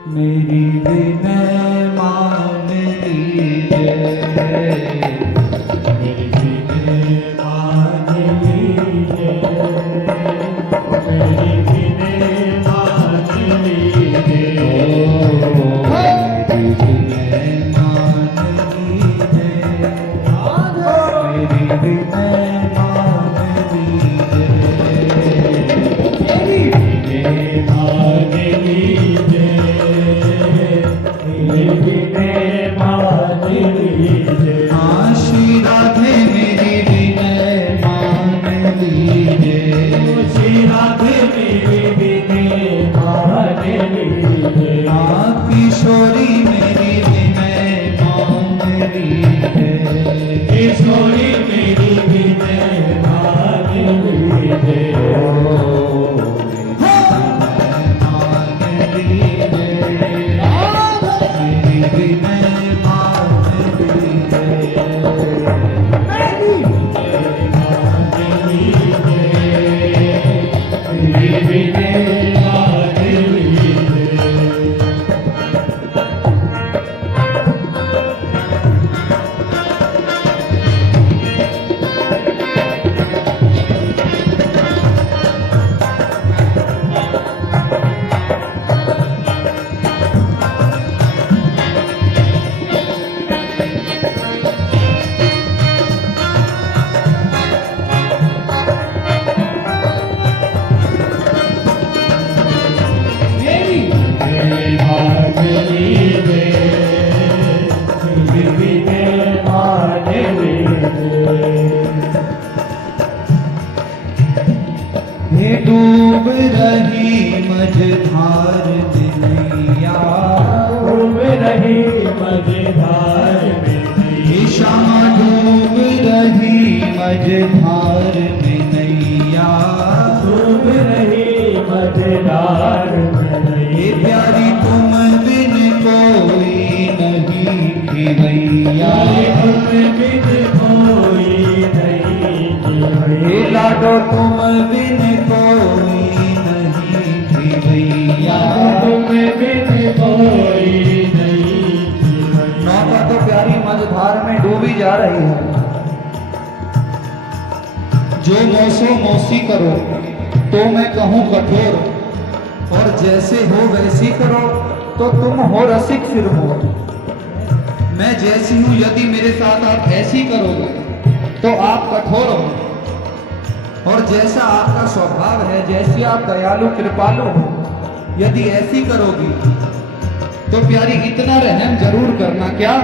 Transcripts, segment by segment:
मेरी विनय मान लीजिए, मेरी विनय मान लीजिए, मेरी विनय मान लीजिए, मेरी विनय मान लीजिए, मेरी विनय मान लीजिए, मेरी विनय मान लीजिए, मेरी विनय मान लीजिए। हाँ श्री राधे मेरी विनय मान लीजिए, श्री राधे मेरी विनय मान लीजिए, हाँ किशोरी मेरी विनय मान लीजिए, किशोरी मेरी विनय मान लीजिए। डूब रही मझधार नैया, डूब रही मझधार में श्यामा डूब रही मझधार में नैया, डूब रही मझधार में ये प्यारी तुम बिन कोई नहीं खिवैया, तुम बिन कोई नहीं ये लाडो तुम बिन कोई नहीं खिवैया, तुम बिन कोई नहीं। नौका तो प्यारी मझधार में डूबी जा रही है। जो मौसो मौसी करो तो मैं कहूँ कठोर, और जैसे हो वैसी करो तो तुम हो रसिक फिर मोर। मैं जैसी हूँ यदि मेरे साथ आप ऐसी करोगे तो आप कठोर हो, और जैसा आपका स्वभाव है, जैसी आप दयालु कृपालु हो, यदि ऐसी करोगी तो प्यारी इतना रहम जरूर करना। क्या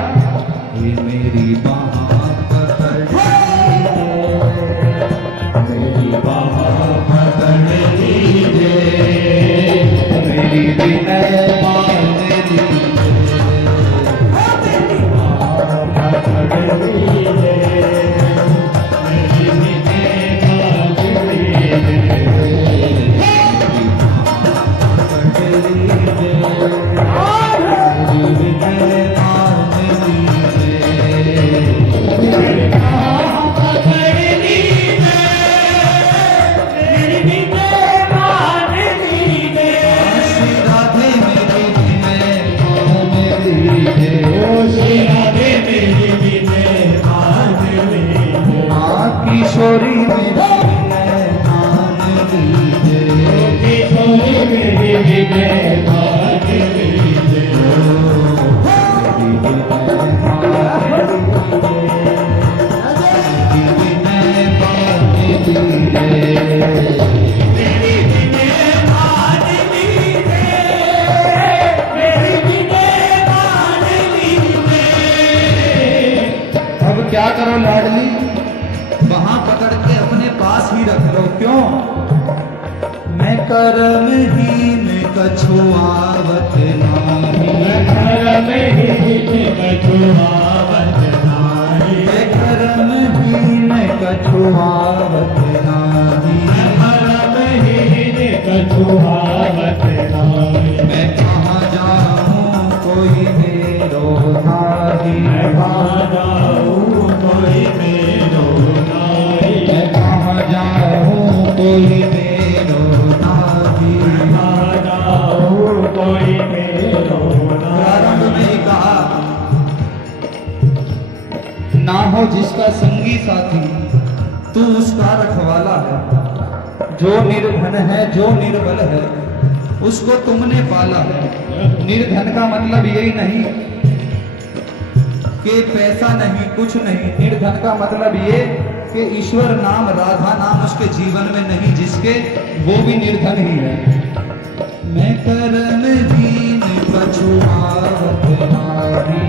ये मेरी बाहाँ पकड़, मेरी बाहों पकड़ लीजिए, मेरी विनय मान लीजिए, मेरी बाहों पकड़ लीजिए, मेरी विनय मान लीजिए, पकड़ लीजिए, मेरी विनय मान लीजिए, मेरी बाहों पकड़ लीजिए, मेरी विनय मान लीजिए। श्री राधे मेरी विनय मान लीजिए, ओ श्री राधे मेरी विनय मान लीजिए, हाँ किशोरी मेरी विनय मान लीजिए, किशोरी मेरी विनय मान लीजिए। मेरी विनय मान लीजिए, मेरी विनय मान लीजिए, मेरी विनय मान लीजिए। अब क्या करो लाडली, वहां पकड़ के अपने पास ही रख लो। क्यों? मैं कर्महीन कछुआवत नाही, मैं कर्म हीन कछुआवत नाही, मैं कर्महीन कछुआवत नाही, मैं कर्म हीन कछुआवत नाही। मैं कहाँ जाऊँ कोई मेरो नाही, मैं कहाँ जाऊँ कोई मेरो नाही, मैं कहाँ जाऊँ कोई मेरो नाही, कहाँ जाऊँ कोई मेरो वाला संगी साथी, तू उसका रखवाला है। जो निर्धन है, जो निर्बल है, उसको तुमने पाला है। निर्धन का मतलब यही नहीं कि पैसा नहीं, कुछ नहीं। निर्धन का मतलब ये कि ईश्वर नाम, राधा नाम उसके जीवन में नहीं, जिसके वो भी निर्धन ही है। मैं करम दीन पछुआवत नारी,